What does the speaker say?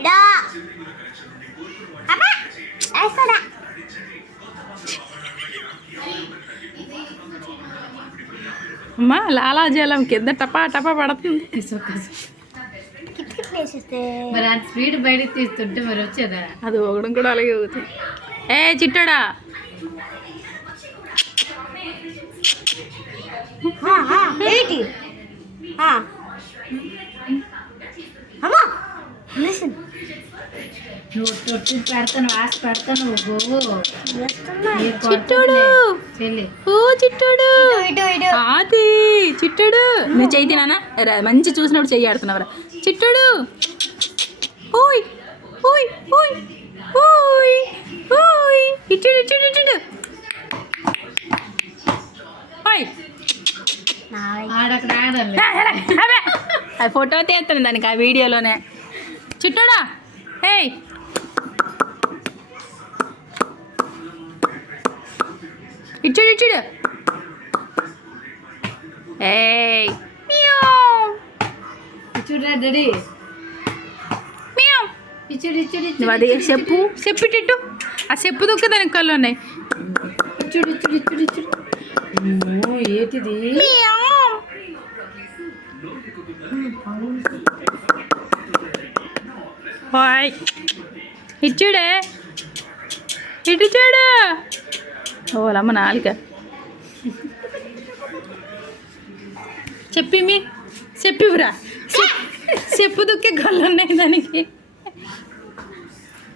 ఇడా అమ్మా ఐసడా అమ్మా లాలాజలం కింద టపా టపా పడుతుంది. మరి అది స్పీడ్ బయటకు తీస్తుంటే మరి వచ్చేదా? అది ఒకడం కూడా అలాగే అవుతుంది. ఏ చిట్టడా ఏంటి అమ్మా లిసన్ నువ్వు తొట్టి పెడతాను ఆశ పెడతాను చిట్టోడు చెల్లి. ఓ చిట్టోడు ఇటు ఇటు ఆది చిట్టోడు నువ్వు చెయ్యి తినానా మంచి చూసినప్పుడు చెయ్యి ఆడుతున్నావురా చిట్టోడు. ఓయ్ ఓయ్ ఓయ్ ఓయ్ ఓయ్ ఇచ్చుడు ఇచ్చుడు ఇచ్చుడు ఓయ్ ఆడక్కడ ఆడాలి. అది ఫోటో తీస్తాను దానికి ఆ వీడియోలోనే. చిట్టోడా ఏయ్ ఇచ్చుడు ఇచ్చుడు ఏయ్ ఇచ్చుడురా డాడీ మియావ్ ఇచ్చుడు ఇచ్చుడు నువ్వు అది చెప్పు చెప్పిట్టు ఆ చెప్పు దుక్క దానికి కళ్ళు ఉన్నాయి. ఇచ్చుడు ఇచ్చుడు ఇచ్చుడు ఇచ్చుడు. ఏంటిది? హాయ్ ఇచ్చుడే ఇటు చూడు. ఓలమ్మ నాలుక చెప్పి మీ చెప్పివురా చెప్పు దుక్కే కళ్ళు ఉన్నాయి దానికి.